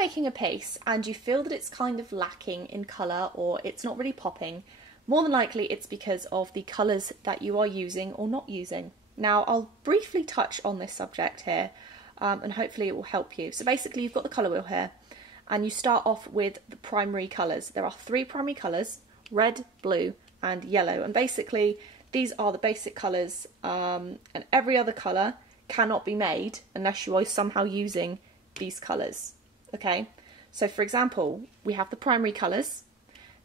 making a piece and you feel that it's kind of lacking in colour or it's not really popping, more than likely it's because of the colours that you are using or not using. Now, I'll briefly touch on this subject here and hopefully it will help you. So basically you've got the colour wheel here and you start off with the primary colours. There are 3 primary colours: red, blue and yellow, and basically these are the basic colours, and every other colour cannot be made unless you are somehow using these colours. Okay, so for example, we have the primary colours,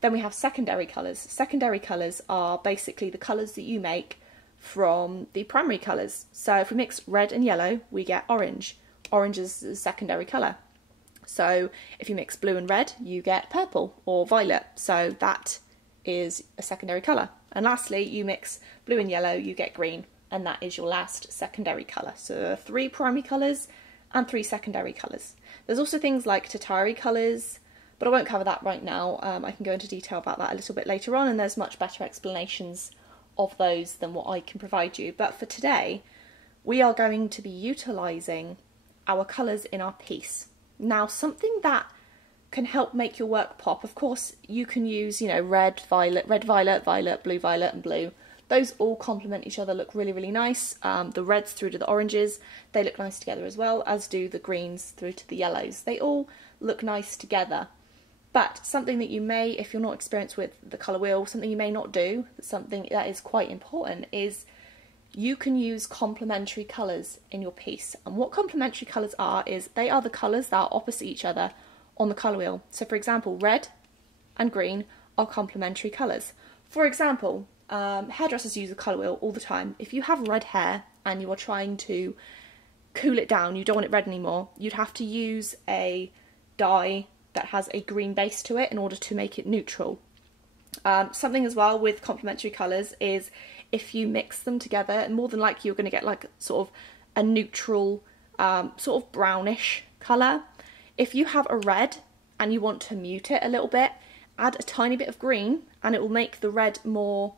then we have secondary colours. Secondary colours are basically the colours that you make from the primary colours. So if we mix red and yellow, we get orange. Orange is the secondary colour. So if you mix blue and red, you get purple or violet. So that is a secondary colour. And lastly, you mix blue and yellow, you get green, and that is your last secondary colour. So there are 3 primary colours and 3 secondary colours. There's also things like Tatari colours, but I won't cover that right now. I can go into detail about that a little bit later on, and there's much better explanations of those than what I can provide you. But for today, we are going to be utilising our colours in our piece. Now, something that can help make your work pop, of course, you can use, you know, red, violet, violet, blue, violet and blue. Those all complement each other, look really, really nice. The reds through to the oranges, they look nice together as well, as do the greens through to the yellows. They all look nice together. But something that you may, if you're not experienced with the colour wheel, something you may not do, something that is quite important, is you can use complementary colours in your piece. And what complementary colours are is they are the colours that are opposite each other on the colour wheel. So for example, red and green are complementary colours. For example, hairdressers use the colour wheel all the time. If you have red hair and you are trying to cool it down, you don't want it red anymore, you'd have to use a dye that has a green base to it in order to make it neutral. Something as well with complementary colours is if you mix them together, more than likely you're going to get like sort of a neutral, sort of brownish colour. If you have a red and you want to mute it a little bit, add a tiny bit of green and it will make the red more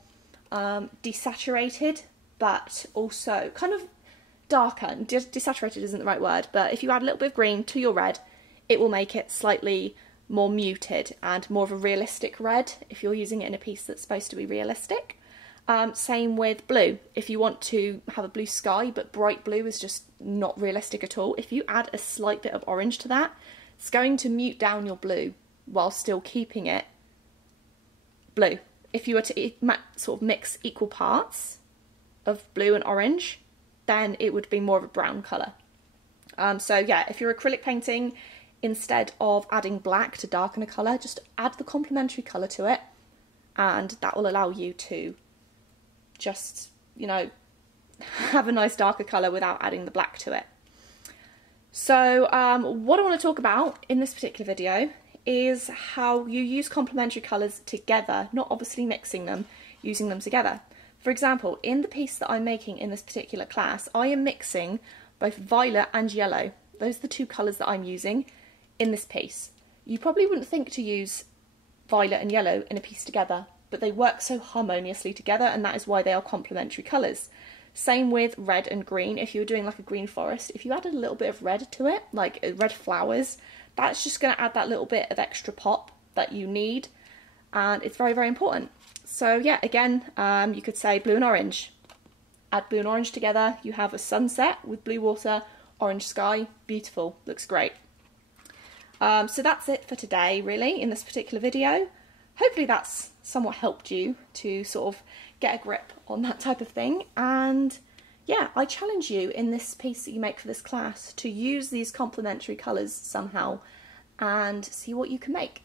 desaturated, but also kind of darker. Desaturated isn't the right word, but if you add a little bit of green to your red, it will make it slightly more muted and more of a realistic red if you're using it in a piece that's supposed to be realistic. Same with blue. If you want to have a blue sky but bright blue is just not realistic at all, if you add a slight bit of orange to that, it's going to mute down your blue while still keeping it blue. If you were to sort of mix equal parts of blue and orange, then it would be more of a brown colour. So yeah, if you're acrylic painting, instead of adding black to darken a colour, just add the complementary colour to it, and that will allow you to just, you know, have a nice darker colour without adding the black to it. So what I want to talk about in this particular video is how you use complementary colours together, not obviously mixing them, using them together. For example, in the piece that I'm making in this particular class, I am mixing both violet and yellow. Those are the 2 colours that I'm using in this piece. You probably wouldn't think to use violet and yellow in a piece together, but they work so harmoniously together, and that is why they are complementary colours. Same with red and green. If you were doing like a green forest, if you added a little bit of red to it, like red flowers, that's just going to add that little bit of extra pop that you need, and it's very, very important. So yeah, again, you could say blue and orange. Add blue and orange together, you have a sunset with blue water, orange sky, beautiful, looks great. So that's it for today, really, in this particular video. Hopefully that's somewhat helped you to sort of get a grip on that type of thing. And yeah, I challenge you in this piece that you make for this class to use these complementary colours somehow and see what you can make.